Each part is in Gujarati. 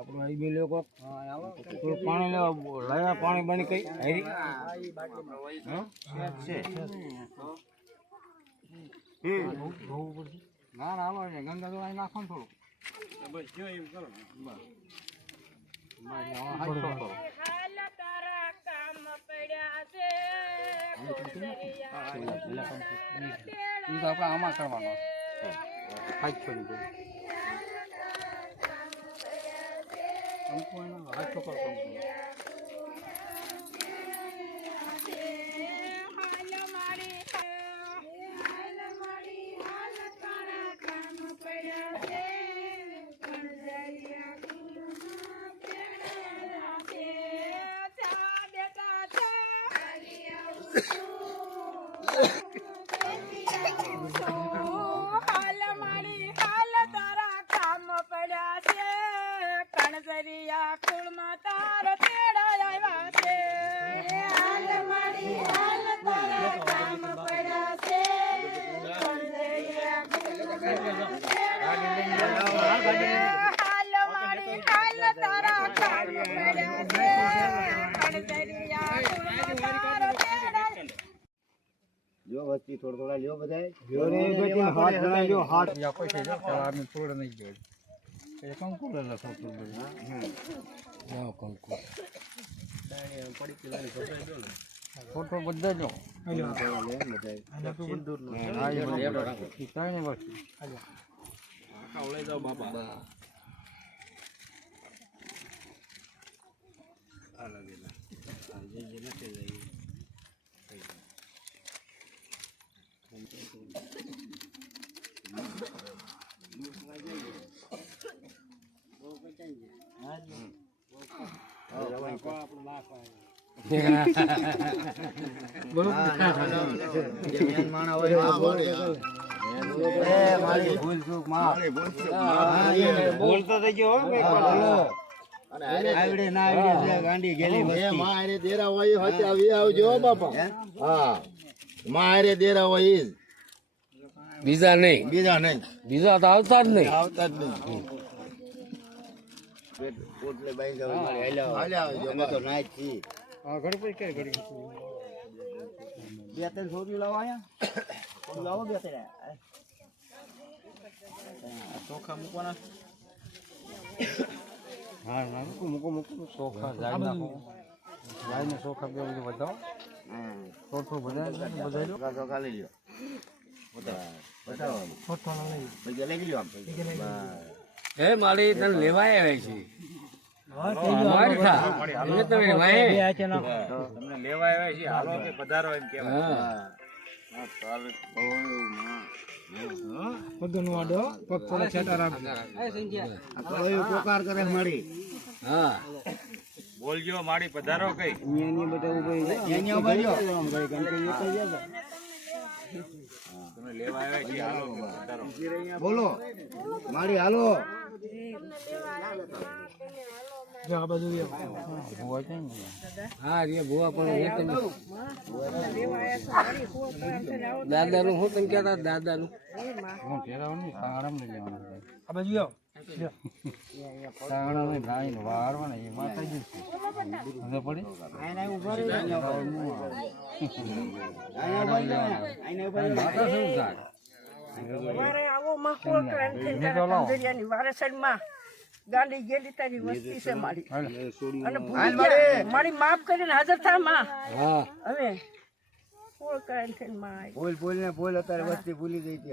આપણે અહીં બી લોકો થોડું પાણી લેવા લાવ્યા પાણી બાણી કઈ? હરી? ના ના હાલો ને ગંગા અહીં નાખો ને થોડું બસ જો એનો હાથ છોકરો કંકુ જો વસ્તી થોડા થોડા લ્યો બધાય. લ્યો રે બેટી હાથ જણાઈ લ્યો હાથ. યા પૈસે જો આને થોડ નહીં જો એ કંકુ લે થોડું બધું. જાઓ કંકુ ફોટો બધા જો હા એ બધા. ઈ કાંઈ નહીં વસ્તુ. મારી ભૂલ ચૂક માફ બોલતો થઈ ગયો હો કઈ પણ આવડે ના આવડે છે ગાંડી ગેલી વસ્તી મારે દેરા હોય આવજો બાપા હા. મારે દેરા હોય. બીજા નહીં. બીજા નહીં. બીજા તો આવતા જ નહીં. આવતા જ નહીં. પેટ બાઈ અમે તો નાઈ હા ઘડી બે ત્રણ છોકરી લાવો અહીંયા. લાવો બે ત્રણ. ચોખા મૂકવાના. હા ના મૂકો મૂકો મૂકો. સોખા જાય નાખો. જાય ને સોખા બે બધું થોડું બધા બધા ચોખા ચોખા લઈ લ્યો. હે મારી તને લેવાય આવે છે. મારી થા એને તમે વાય તમને લેવા આવ્યા છે. હાલો કે પધારો એમ કેવાય. પગનું વાડો પગ છેટા આ પોકાર કરે હા. બોલજો માળી પધારો કઈ. અહીંયા ઊભા છે હાલો કે પધારો બોલો. મારી હાલો. હા રે ભુવા પણ એ તમે દાદા નું હું તમે કહેતા દાદા નું હું તેરાવ નહીં સાંગડા નહીં લેવાના આ બાજુ વાળવાના એ માતાજી પડી? થાય આવો માહોલ ક્રાંતિ કંજરિયાની વારે સાઈડમાં ગાંડી ગયેલી તારી વસ્તી છે મારી. અને મારી માફ કરીને હાજર થા માં હવે બોલ બોલ ને બોલ અત્યારે વસ્તી ભૂલી ગઈ હતી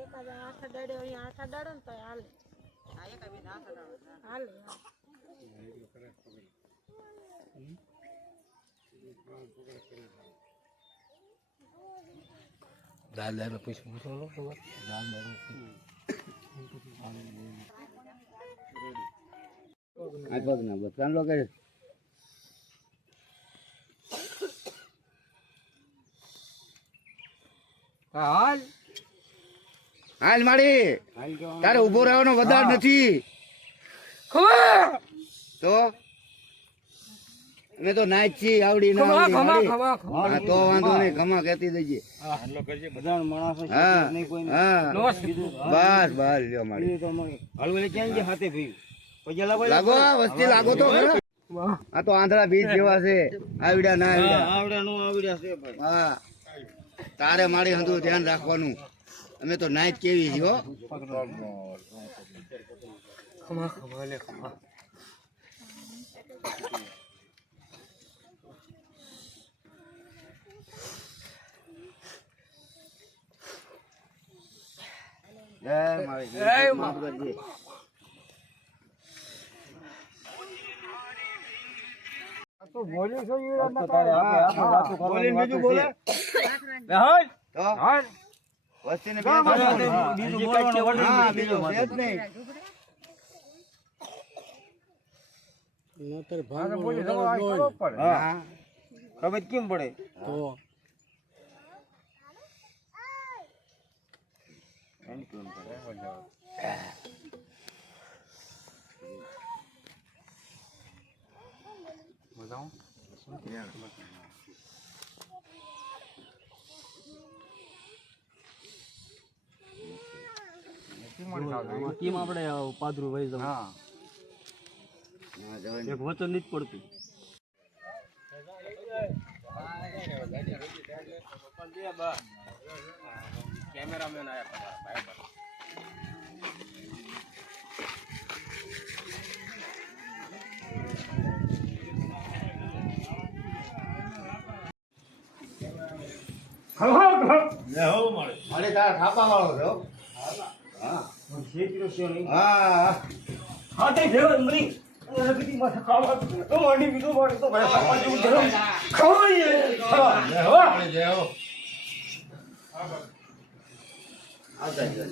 એકાદ આઠ દાડે અહીંયા. આઠ દાડો ને તો હાલે. દાદા પૂછવું પૂછો દાદા આ પગ ના બસ કાંડો કરે હાલ. હાલ માડી તારે ઊભો રહેવાનો વધાર નથી. તો? અમે તો નાચ છીએ આવડી ના આવડી હા તો વાંધો નહીં ખમા કહેતી દેજે બસ બસ લ્યો માડી લાગો આ વસ્તી લાગો તો આ તો આંધળા બીજ જેવા છે. આવડ્યા ના આવડ્યા. હા. તારે મારી હંધું ધ્યાન રાખવાનું. અમે તો નાચ કેવી છે હો. ખમા ખમા લે ખમા જય મારી. બોલીને બીજું બોલે. તો વસ્તીને બે બોલવાનું. હા, બીજું છે જ નહીં. હા. ખબર કેમ પડે? કેમ આપણે પાદરું વહી જવું હા. એક વચન નથી પડતું મારે તારા થાપા વાળો છે હો. હા. હા હાથે ભેગો મરી અને કીધી માથે ખાવા તો બીજું મારે જાય.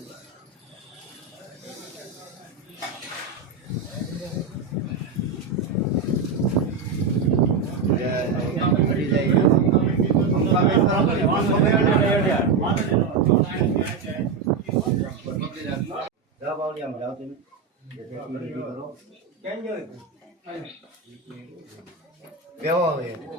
જય, ફરી જાય. અંબાબેન જાઓ બાવળિયામાં જાઓ તમે. કરો. બેહો હવે.